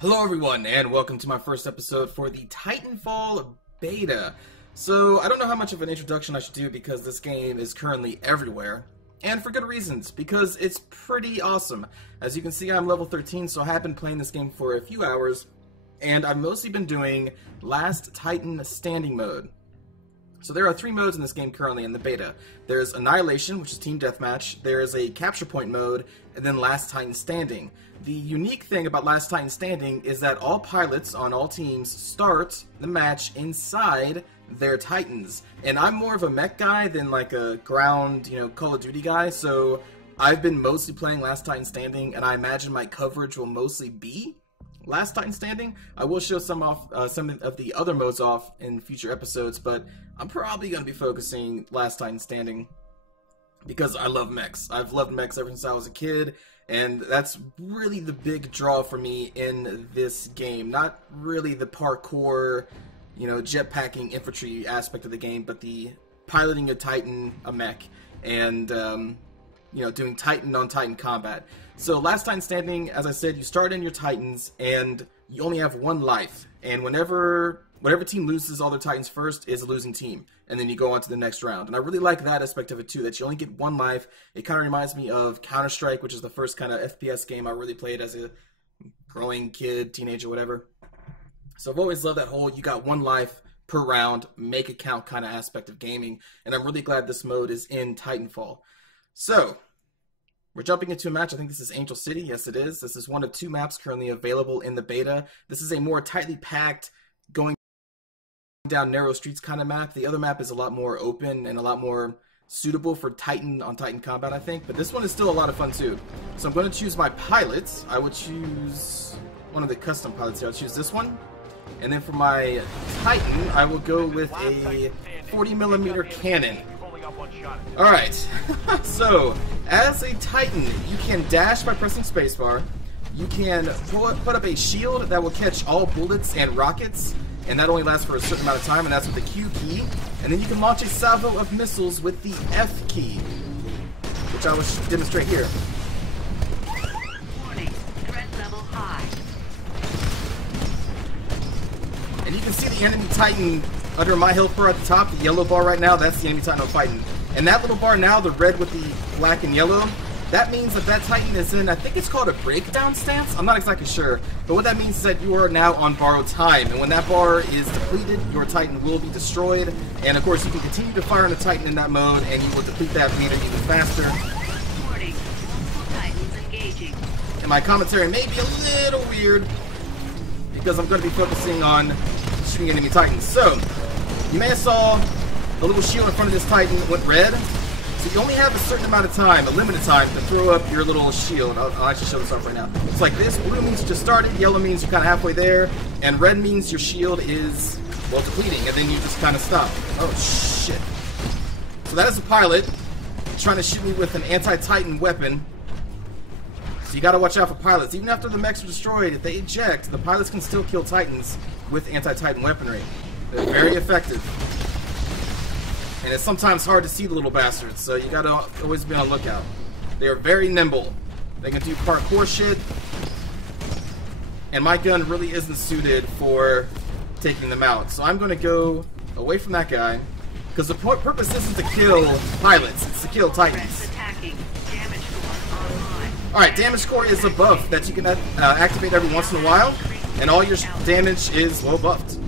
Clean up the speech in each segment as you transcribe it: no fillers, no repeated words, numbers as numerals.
Hello everyone, and welcome to my first episode for the Titanfall beta. So, I don't know how much of an introduction I should do because this game is currently everywhere. And for good reasons, because it's pretty awesome. As you can see, I'm level 13, so I have been playing this game for a few hours, and I've mostly been doing Last Titan Standing mode. So there are three modes in this game currently in the beta. There's Annihilation, which is Team Deathmatch, there's a Capture Point mode, and then Last Titan Standing. The unique thing about Last Titan Standing is that all pilots on all teams start the match inside their Titans. And I'm more of a mech guy than like a ground, Call of Duty guy, so I've been mostly playing Last Titan Standing, and I imagine my coverage will mostly be Last Titan Standing. I will show some of the other modes off in future episodes, but I'm probably going to be focusing Last Titan Standing because I love mechs. I've loved mechs ever since I was a kid, and that's really the big draw for me in this game. Not really the parkour, jetpacking infantry aspect of the game, but the piloting a Titan, a mech, and doing Titan on Titan combat. So Last Titan Standing, as I said, you start in your Titans, and you only have one life. And whatever team loses all their Titans first is a losing team. And then you go on to the next round. And I really like that aspect of it too, that you only get one life. It kind of reminds me of Counter-Strike, which is the first kind of FPS game I really played as a growing kid, teenager, whatever. So I've always loved that whole you got one life per round, make it count kind of aspect of gaming. And I'm really glad this mode is in Titanfall. So we're jumping into a match. I think this is Angel City. Yes, it is. This is one of two maps currently available in the beta. This is a more tightly packed, going down narrow streets kind of map. The other map is a lot more open and a lot more suitable for Titan on Titan combat, I think. But this one is still a lot of fun too. So I'm going to choose my pilots. I would choose one of the custom pilots here. I'll choose this one. And then for my Titan, I will go with a 40mm cannon. Alright, so as a Titan, you can dash by pressing spacebar. You can put up a shield that will catch all bullets and rockets, and that only lasts for a certain amount of time, and that's with the Q key. And then you can launch a salvo of missiles with the F key, which I will demonstrate here. Warning, threat level high. And you can see the enemy Titan under my health bar at the top, the yellow bar right now, that's the enemy Titan I'm fighting. And that little bar now, the red with the black and yellow, that means that Titan is in, I think it's called a breakdown stance? I'm not exactly sure. But what that means is that you are now on borrowed time. And when that bar is depleted, your Titan will be destroyed. And of course, you can continue to fire on a Titan in that mode, and you will deplete that meter even faster. Warning, multiple Titans engaging. And my commentary may be a little weird, because I'm going to be focusing on shooting enemy Titans. So, you may have saw the little shield in front of this Titan went red. So you only have a certain amount of time, a limited time, to throw up your little shield. I'll actually show this off right now. It's like this. Blue means you just started, yellow means you're kind of halfway there, and red means your shield is, well, depleting, and then you just kind of stop. Oh, shit. So that is a pilot trying to shoot me with an anti-Titan weapon. So you gotta watch out for pilots. Even after the mechs are destroyed, if they eject, the pilots can still kill Titans with anti-Titan weaponry. They're very effective. And it's sometimes hard to see the little bastards, so you gotta always be on the lookout. They are very nimble. They can do parkour shit. And my gun really isn't suited for taking them out. So I'm gonna go away from that guy, because the purpose isn't to kill pilots, it's to kill Titans. Alright, damage core is a buff that you can activate every once in a while, and all your damage is low buffed.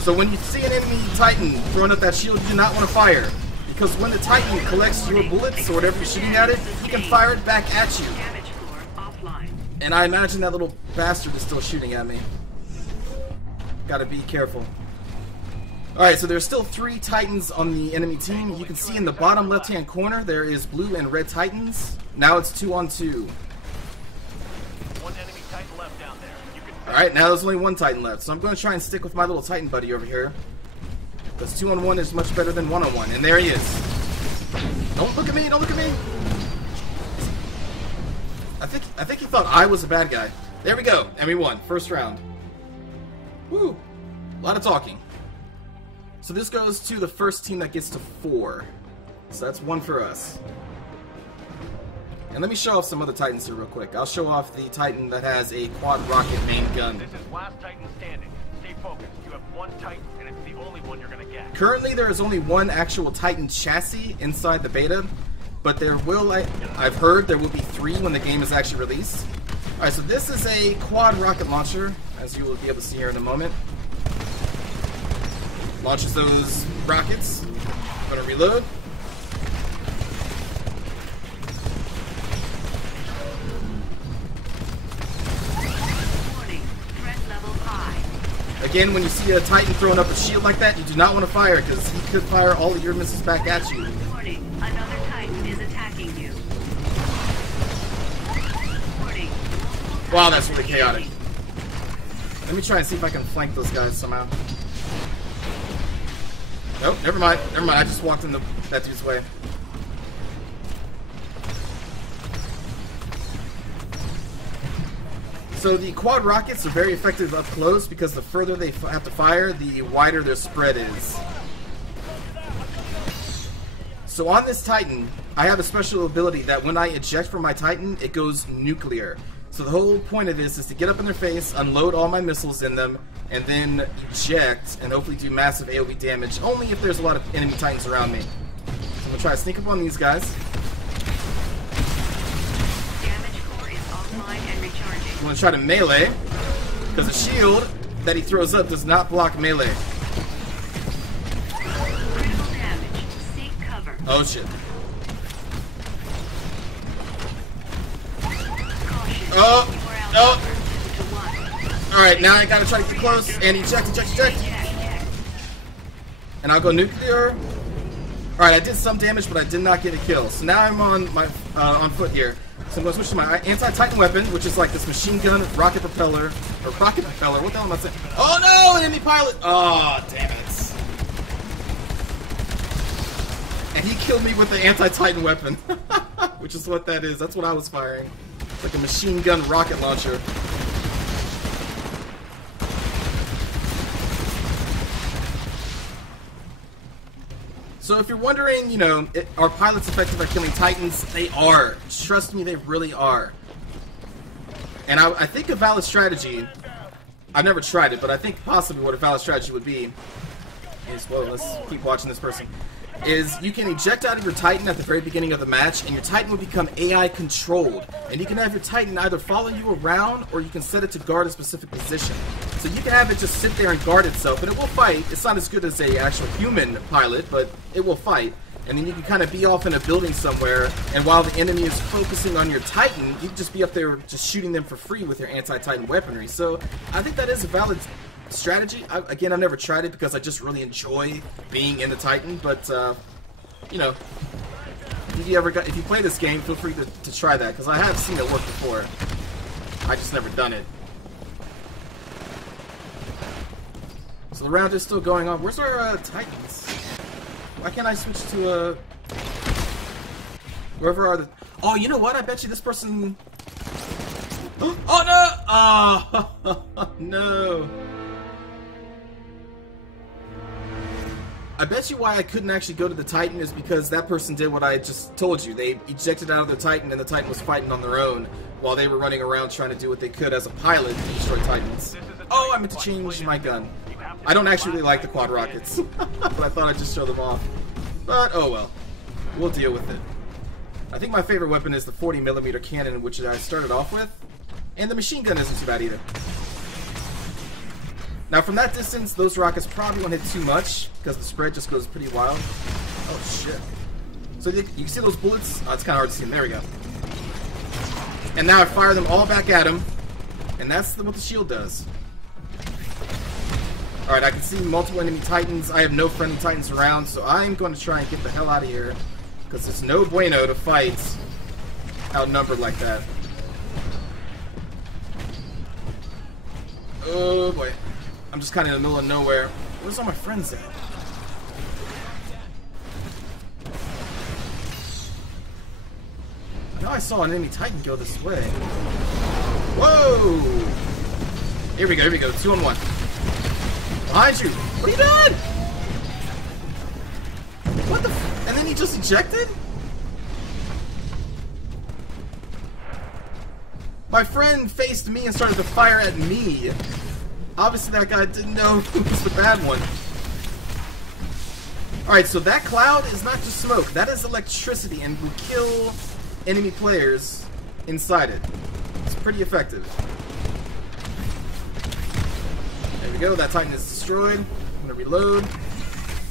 So when you see an enemy Titan throwing up that shield, you do not want to fire. Because when the Titan collects your bullets, or whatever you're shooting at it, he can fire it back at you. And I imagine that little bastard is still shooting at me. Gotta be careful. Alright, so there's still 3 Titans on the enemy team. You can see in the bottom left-hand corner, there is blue and red Titans. Now it's 2 on 2. One enemy Titan left down there. Alright, now there's only 1 Titan left, so I'm going to try and stick with my little Titan buddy over here. Because 2 on 1 is much better than 1 on 1, and there he is. Don't look at me, don't look at me! I think he thought I was a bad guy. There we go, and we won. First round. Woo! A lot of talking. So this goes to the first team that gets to 4. So that's 1 for us. And let me show off some other Titans here real quick. I'll show off the Titan that has a quad rocket main gun. This is last Titan standing. Stay focused. You have one Titan, and it's the only one you're gonna get. Currently, there is only one actual Titan chassis inside the beta, but there will, I've heard, there will be 3 when the game is actually released. Alright, so this is a quad rocket launcher, as you will be able to see here in a moment. Launches those rockets. I'm gonna reload. Warning, threat level high. Again, when you see a Titan throwing up a shield like that, you do not want to fire, because he could fire all of your missiles back at you. Warning, another Titan is attacking you. Warning. Wow, that's really chaotic. Let me try and see if I can flank those guys somehow. Nope, never mind. Never mind, I just walked in that dude's way. So the quad rockets are very effective up close because the further they have to fire, the wider their spread is. So on this Titan, I have a special ability that when I eject from my Titan, it goes nuclear. So the whole point of this is to get up in their face, unload all my missiles in them, and then eject, and hopefully do massive AoE damage, only if there's a lot of enemy Titans around me. So I'm going to try to sneak up on these guys. Damage core is offline and recharging. I'm going to try to melee, because the shield that he throws up does not block melee. Critical damage. Seek cover. Oh shit. Caution. Oh! You are Oh! outnumbered 2 to 1. Alright, now I gotta try to get close and eject. Eject. And I'll go nuclear. Alright, I did some damage, but I did not get a kill. So now I'm on my on foot here. So I'm gonna switch to my anti-Titan weapon, which is like this machine gun, rocket propeller, what the hell am I saying? Oh no, an enemy pilot! Oh, damn it. And he killed me with the anti-Titan weapon. Which is what that is. That's what I was firing. Like a machine gun rocket launcher. So if you're wondering, you know, are pilots effective at killing Titans? They are. Trust me, they really are. And I think a valid strategy, I've never tried it, but I think possibly what a valid strategy would be is, well, let's keep watching this person, is you can eject out of your Titan at the very beginning of the match, and your Titan will become AI controlled. And you can have your Titan either follow you around, or you can set it to guard a specific position. So you can have it just sit there and guard itself, and it will fight. It's not as good as a actual human pilot, but it will fight. And then you can kind of be off in a building somewhere, and while the enemy is focusing on your Titan, you can just be up there just shooting them for free with your anti-Titan weaponry. So I think that is a valid strategy. Again, I've never tried it because I just really enjoy being in the Titan, but you know, if you play this game, feel free to try that, because I have seen it work before. I just never done it. So the round is still going on. Where's our Titans? Why can't I switch to wherever are the... Oh, you know what? I bet you this person... Oh no! Oh no! I bet you why I couldn't actually go to the Titan is because that person did what I just told you. They ejected out of the Titan, and the Titan was fighting on their own while they were running around trying to do what they could as a pilot to destroy Titans. Oh, I meant to change my gun. I don't actually really like the quad rockets, but I thought I'd just show them off. But oh well, we'll deal with it. I think my favorite weapon is the 40mm cannon, which I started off with, and the machine gun isn't too bad either. Now from that distance, those rockets probably won't hit too much, because the spread just goes pretty wild. Oh shit. So you can see those bullets? Oh, it's kind of hard to see them. There we go. And now I fire them all back at him, and that's what the shield does. Alright, I can see multiple enemy Titans. I have no friendly Titans around, so I'm going to try and get the hell out of here, because it's no bueno to fight outnumbered like that. Oh boy. I'm just kind of in the middle of nowhere. Where's all my friends at? I know I saw an enemy Titan go this way. Whoa! Here we go, 2-on-1. Behind you! What are you doing? What the f— and then he just ejected? My friend faced me and started to fire at me. Obviously that guy didn't know who was the bad one. Alright, so that cloud is not just smoke. That is electricity, and we kill enemy players inside it. It's pretty effective. There we go. That Titan is destroyed. I'm going to reload.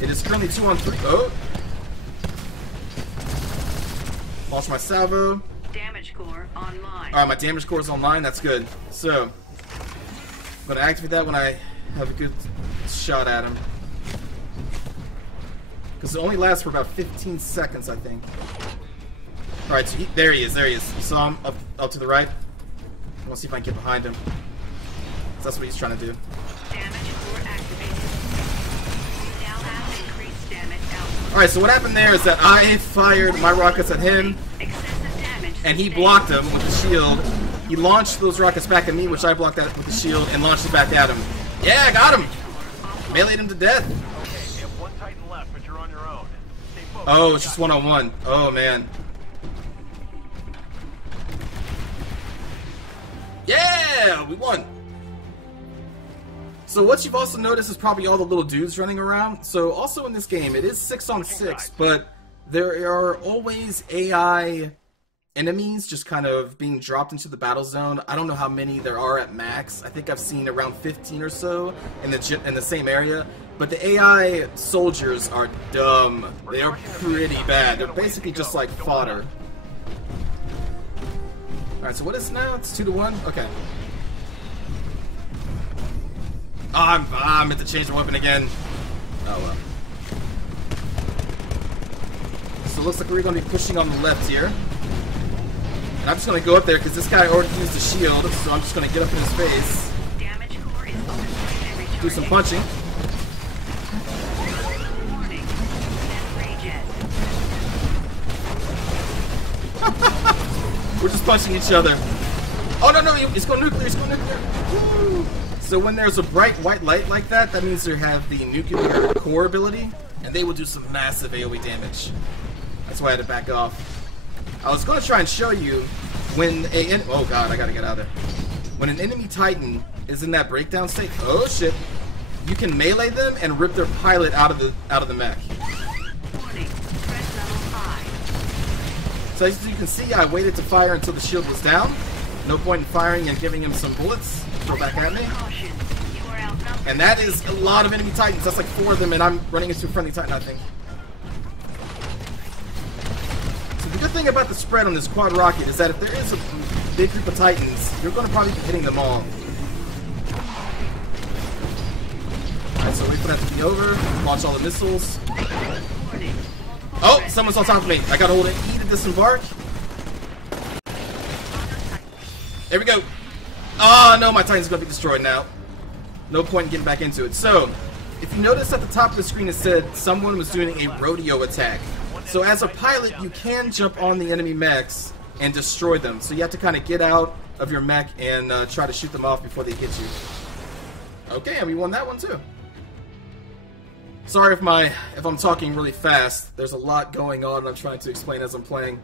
It is currently 2-on-3. Oh! Launch my salvo. Damage core online. Alright, my damage core is online. That's good. So, I'm going to activate that when I have a good shot at him. Because it only lasts for about 15 seconds, I think. Alright, so there he is. You saw him up to the right. I want to see if I can get behind him. That's what he's trying to do. Damage core activated. You now have increased damage output. Alright, so what happened there is that I fired my rockets at him, Excessive damage and he sustained. blocked them with the shield. He launched those rockets back at me, which I blocked that with the shield, and launched it back at him. Yeah, I got him! Meleeed him to death. Okay, you have one Titan left, but you're on your own. Stay focused. Oh, it's just one-on-one. Oh, man. Yeah! We won! So what you've also noticed is probably all the little dudes running around. So also in this game, it is 6-on-6, but there are always AI enemies just kind of being dropped into the battle zone. I don't know how many there are at max. I think I've seen around 15 or so in the same area. But the AI soldiers are dumb. They are pretty bad. They're basically just like fodder. Alright, so what is it now? It's 2-to-1? Okay. Oh, I meant to change the weapon again. Oh well. So it looks like we're going to be pushing on the left here. And I'm just going to go up there because this guy already used the shield, so I'm just going to get up in his face. Damage core is overflowing and recharging. Do some punching. Warning. Net regen. We're just punching each other. Oh no, he's going nuclear, Woo! So when there's a bright white light like that, that means they have the nuclear core ability, and they will do some massive AoE damage. That's why I had to back off. I was going to try and show you when oh god, I gotta get out of there. When an enemy Titan is in that breakdown state, oh shit, you can melee them and rip their pilot out of the mech. Warning. Threat level high. So as you can see, I waited to fire until the shield was down. No point in firing and giving him some bullets. Throw back at me. Caution. You are outnumbered. And that is a lot of enemy Titans. That's like 4 of them, and I'm running into a friendly Titan, I think. So the good thing about the spread on this quad rocket is that if there is a big group of Titans, you're going to probably be hitting them all. Alright, so wait for that to be over. Launch all the missiles. Warning. Multiple Oh, threats someone's on top of me. I gotta hold an E to disembark. There we go. Oh no, my Titan's gonna be destroyed now. No point in getting back into it. So, if you notice at the top of the screen it said someone was doing a rodeo attack. So as a pilot, you can jump on the enemy mechs and destroy them. So you have to kind of get out of your mech and try to shoot them off before they hit you. Okay, and we won that one too. Sorry if I'm talking really fast. There's a lot going on and I'm trying to explain as I'm playing.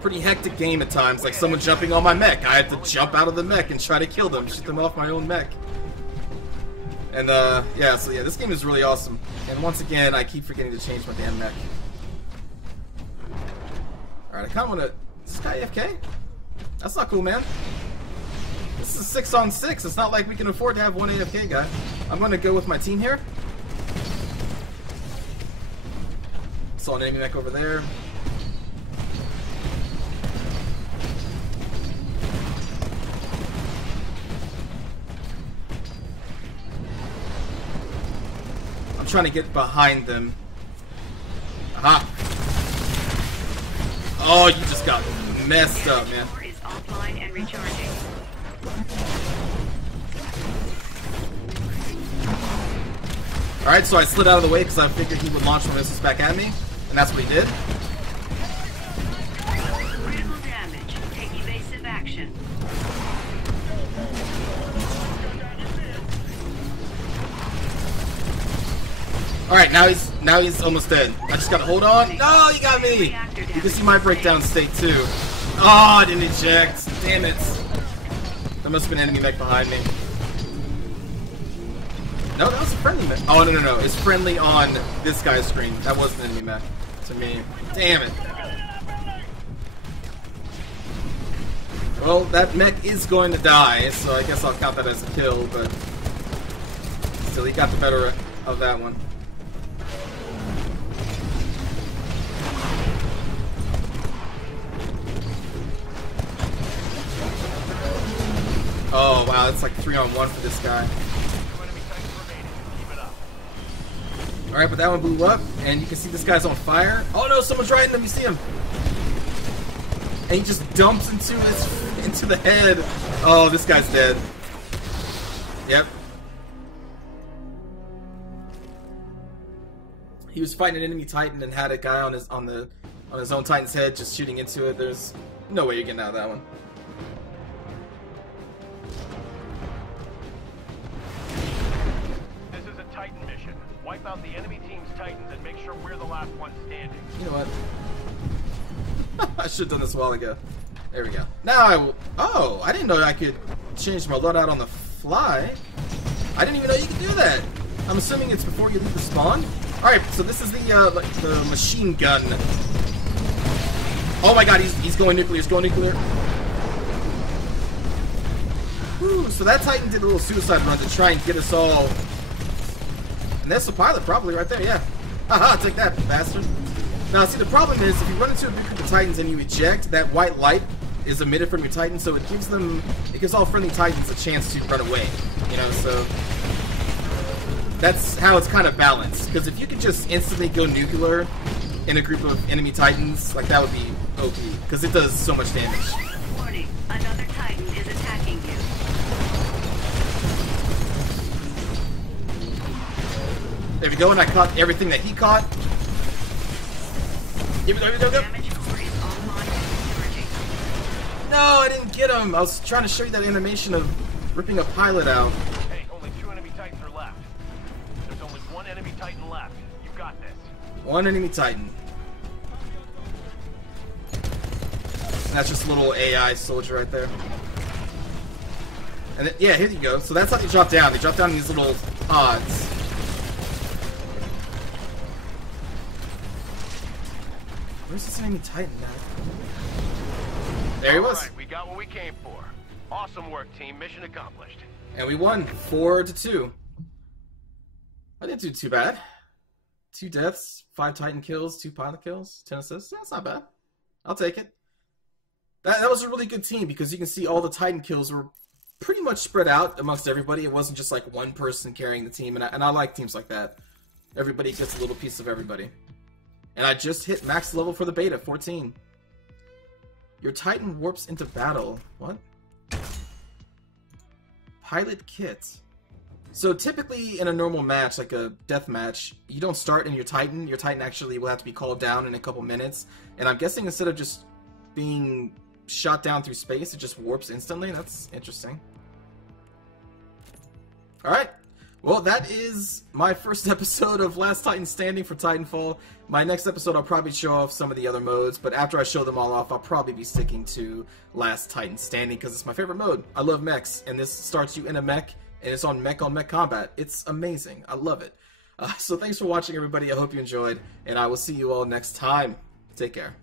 Pretty hectic game at times, like someone jumping on my mech. I had to jump out of the mech and try to kill them, shoot them off my own mech. And yeah, so yeah, this game is really awesome. And once again, I keep forgetting to change my damn mech. Alright, I kinda wanna... Is this guy AFK? That's not cool, man. This is 6-on-6. It's not like we can afford to have one AFK guy. I'm gonna go with my team here. Saw an enemy mech over there. I'm trying to get behind them. Aha! Oh, you just got messed up, man. core is offline and recharging. Alright, so I slid out of the way because I figured he would launch more missiles back at me, and that's what he did. Critical damage. Take evasive action. Alright, now now he's almost dead. I just gotta hold on. No, he got me! You can see my breakdown state too. Oh, I didn't eject. Damn it. There must have been an enemy mech behind me. No, that was a friendly mech. Oh, no. It's friendly on this guy's screen. That wasn't an enemy mech to me. Damn it. Well, that mech is going to die, so I guess I'll count that as a kill, but still, he got the better of that one. Oh, wow, it's like 3-on-1 for this guy. Alright, but that one blew up, and you can see this guy's on fire. Oh no, someone's right in him, you see him. And he just dumps into the head. Oh, this guy's dead. Yep. He was fighting an enemy Titan and had a guy on his own Titan's head just shooting into it. There's no way you're getting out of that one. This is a Titan mission. Wipe out the enemy team's Titans and make sure we're the last one standing. You know what? I should have done this a while ago. There we go. Now I will... Oh, I didn't know I could change my loadout on the fly. I didn't even know you could do that. I'm assuming it's before you leave the spawn. Alright, so this is the machine gun. Oh my god, he's going nuclear. He's going nuclear. Whew, so that Titan did a little suicide run to try and get us all... And that's the pilot probably right there, yeah. Haha, take that, bastard. Now, see, the problem is, if you run into a big group of Titans and you eject, that white light is emitted from your Titan, so it gives all friendly Titans a chance to run away. You know, so that's how it's kind of balanced. Because if you could just instantly go nuclear in a group of enemy Titans, like, that would be OP. Because it does so much damage. Warning, another Titan is attacking you. There we go, and I caught everything that he caught. Here we go. Damage core is online and charging. No, I didn't get him. I was trying to show you that animation of ripping a pilot out. Hey, only 2 enemy Titans are left. There's only 1 enemy Titan left. You got this. One enemy Titan. And that's just a little AI soldier right there. And then, yeah, here you go. So that's how they drop down. They drop down in these little pods. Where's this enemy Titan at? There he was. All right, we got what we came for. Awesome work, team. Mission accomplished. And we won 4-2. I didn't do too bad. 2 deaths, 5 Titan kills, 2 pilot kills, 10 assists. That's not bad. I'll take it. That was a really good team because you can see all the Titan kills were pretty much spread out amongst everybody. It wasn't just like one person carrying the team, and I like teams like that. Everybody gets a little piece of everybody. And I just hit max level for the beta, 14. Your Titan warps into battle. What? Pilot kit. So typically in a normal match, like a death match, you don't start in your Titan. Your Titan actually will have to be called down in a couple minutes. And I'm guessing instead of just being shot down through space, it just warps instantly. That's interesting. Alright. Well, that is my first episode of Last Titan Standing for Titanfall. My next episode, I'll probably show off some of the other modes, but after I show them all off, I'll probably be sticking to Last Titan Standing because it's my favorite mode. I love mechs, and this starts you in a mech, and it's on mech combat. It's amazing. I love it. So thanks for watching, everybody. I hope you enjoyed, and I will see you all next time. Take care.